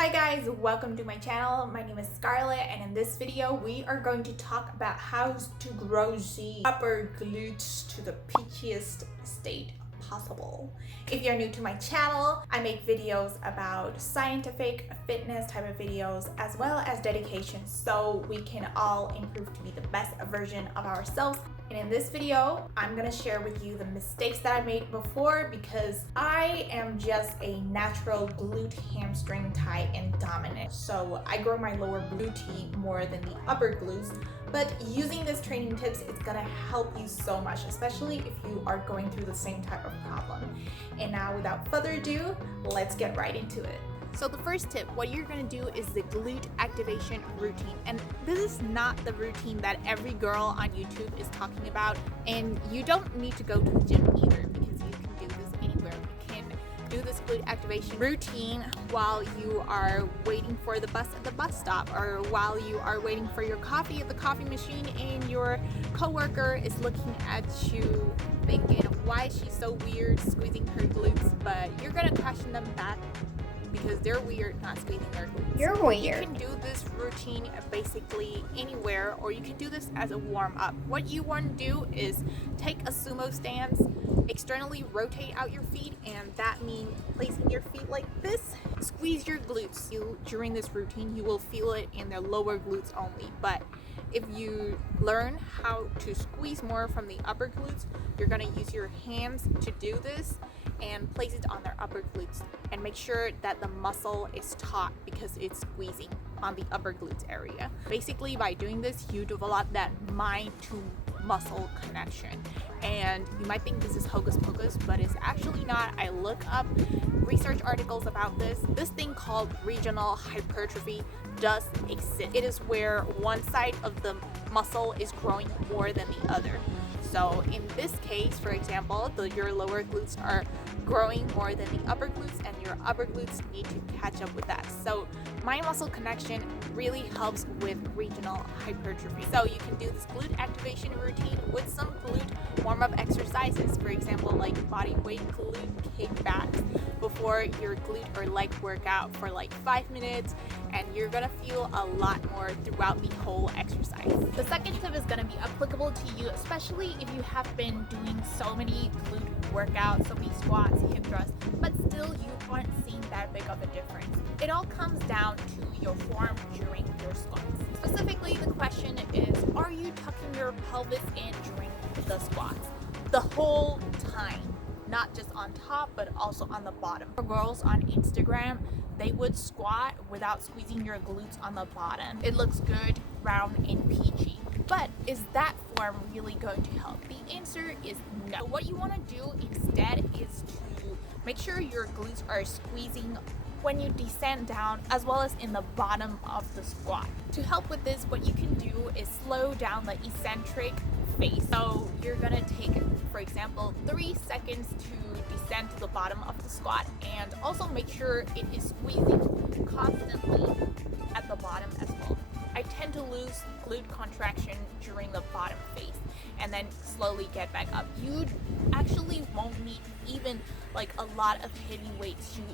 Hi guys, welcome to my channel. My name is Scarlett, and in this video we are going to talk about how to grow the upper glutes to the peakiest state possible. If you're new to my channel, I make videos about scientific fitness type of videos as well as dedication so we can all improve to be the best version of ourselves. And in this video, I'm gonna share with you the mistakes that I made before because I am just a natural glute hamstring tight and dominant. So I grow my lower glute more than the upper glutes, but using these training tips, it's gonna help you so much, especially if you are going through the same type of problem. And now without further ado, let's get right into it. So the first tip, what you're going to do is the glute activation routine. And this is not the routine that every girl on YouTube is talking about. And you don't need to go to the gym either because you can do this anywhere. You can do this glute activation routine while you are waiting for the bus at the bus stop, or while you are waiting for your coffee at the coffee machine and your coworker is looking at you thinking, why is she so weird squeezing her glutes? But you're going to question them back because they're weird not squeezing their glutes. You're weird. You can do this routine basically anywhere, or you can do this as a warm-up. What you want to do is take a sumo stance, externally rotate out your feet, and that means placing your feet like this. Squeeze your glutes. During this routine, you will feel it in the lower glutes only, but if you learn how to squeeze more from the upper glutes, you're going to use your hands to do this and place it on their upper glutes, and make sure that the muscle is taut because it's squeezing on the upper glutes area. Basically, by doing this, you develop that mind to muscle connection. And you might think this is hocus pocus, but it's actually not. I look up research articles about this. This thing called regional hypertrophy does exist. It is where one side of the muscle is growing more than the other. So in this case, for example, your lower glutes are growing more than the upper glutes, and your upper glutes need to catch up with that. So mind muscle connection really helps with regional hypertrophy. So you can do this glute activation routine with some glute warm-up exercises, for example, like body weight glute kickbacks before your glute or leg workout for like 5 minutes, and you're gonna feel a lot more throughout the whole exercise. The second tip is gonna be applicable to you, especially if you have been doing so many glute workouts, so many squats, hip thrusts, but still you aren't seeing that big of a difference. It all comes down to your form during your squats. Specifically, the question is, are you tucking your pelvis in during the squats the whole time? Not just on top, but also on the bottom. For girls on Instagram, they would squat without squeezing your glutes on the bottom. It looks good, round, and peachy. But is that form really going to help? The answer is no. So what you want to do instead is to make sure your glutes are squeezing when you descend down, as well as in the bottom of the squat. To help with this, what you can do is slow down the eccentric phase. So you're gonna take, for example, 3 seconds to descend to the bottom of the squat, and also make sure it is squeezing constantly at the bottom as well. I tend to lose glute contraction during the bottom phase and then slowly get back up. You actually won't need even like a lot of heavy weights. You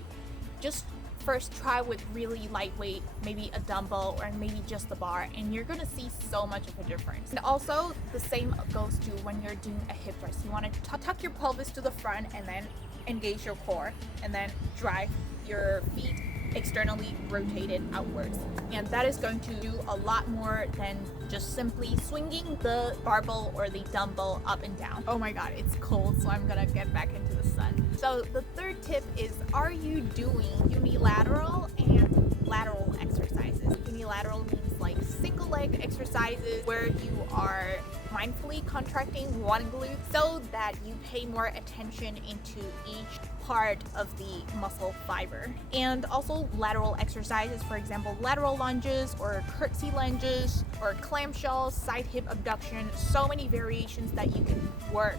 just first try with really lightweight, maybe a dumbbell or maybe just the bar, and you're gonna see so much of a difference. And also the same goes to when you're doing a hip thrust. You want to tuck your pelvis to the front and then engage your core, and then drive your feet externally rotated outwards, and that is going to do a lot more than just simply swinging the barbell or the dumbbell up and down. Oh my god, it's cold, so I'm gonna get back into the sun. So the third tip is, are you doing unilateral and lateral exercises? Unilateral means like single leg exercises where you are mindfully contracting one glute so that you pay more attention into each part of the muscle fiber. And also lateral exercises, for example, lateral lunges or curtsy lunges or clamshell, side hip abduction, so many variations that you can work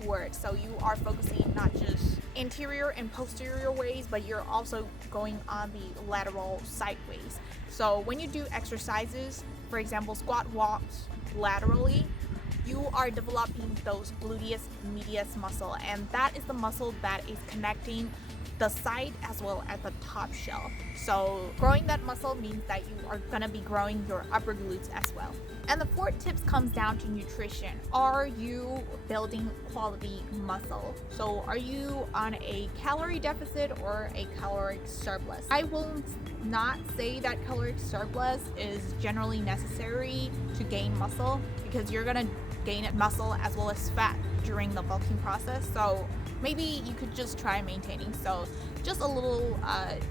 towards. So you are focusing not just anterior and posterior ways, but you're also going on the lateral sideways. So when you do exercises, for example, squat walks laterally, you are developing those gluteus medius muscle, and that is the muscle that is connecting the side as well as the top shell. So growing that muscle means that you are gonna be growing your upper glutes as well. And the fourth tips comes down to nutrition. Are you building quality muscle? So are you on a calorie deficit or a caloric surplus? I will not say that caloric surplus is generally necessary to gain muscle, because you're gonna gain muscle as well as fat during the bulking process. So maybe you could just try maintaining. So just a little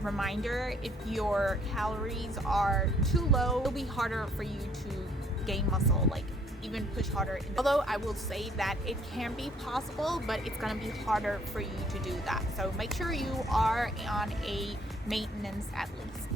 reminder, if your calories are too low, it'll be harder for you to gain muscle, like even push harder. Although I will say that it can be possible, but it's gonna be harder for you to do that. So make sure you are on a maintenance at least.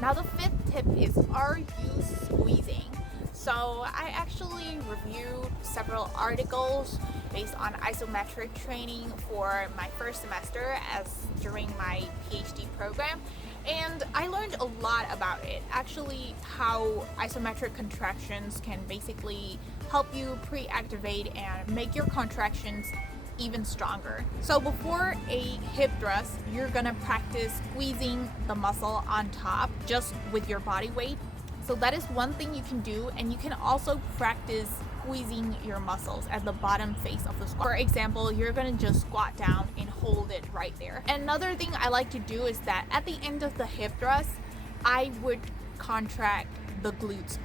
Now the fifth tip is, are you squeezing? So I actually reviewed several articles based on isometric training for my first semester as during my PhD program, and I learned a lot about it. Actually, how isometric contractions can basically help you pre-activate and make your contractions even stronger. So before a hip thrust, you're gonna practice squeezing the muscle on top just with your body weight. So that is one thing you can do, and you can also practice squeezing your muscles at the bottom face of the squat. For example, you're gonna just squat down and hold it right there. And another thing I like to do is that at the end of the hip thrust, I would contract the glutes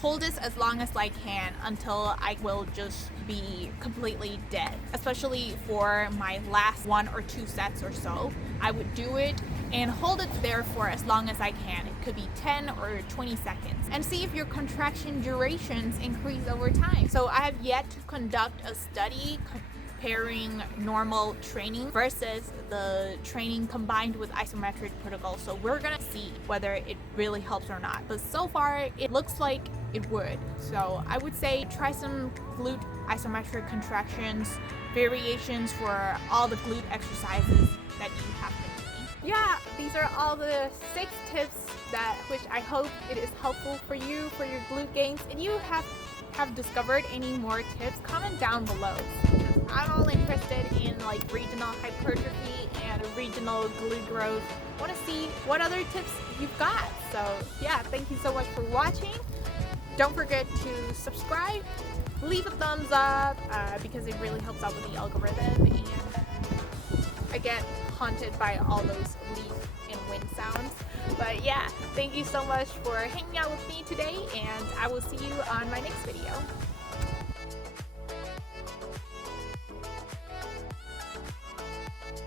hold this as long as I can until I will just be completely dead. Especially for my last 1 or 2 sets or so, I would do it and hold it there for as long as I can. It could be 10 or 20 seconds, and see if your contraction durations increase over time. So I have yet to conduct a study comparing normal training versus the training combined with isometric protocols. So we're gonna see whether it really helps or not. But so far, it looks like it would. So I would say try some glute isometric contractions, variations for all the glute exercises that you have been doing. Yeah, these are all the 6 tips which I hope it is helpful for you for your glute gains. And you have discovered any more tips, comment down below. I'm all interested in like regional hypertrophy and regional glute growth. I want to see what other tips you've got. So yeah, thank you so much for watching. Don't forget to subscribe, leave a thumbs up because it really helps out with the algorithm, and I get haunted by all those leaf and wind sounds. But yeah, thank you so much for hanging out with me today, and I will see you on my next video.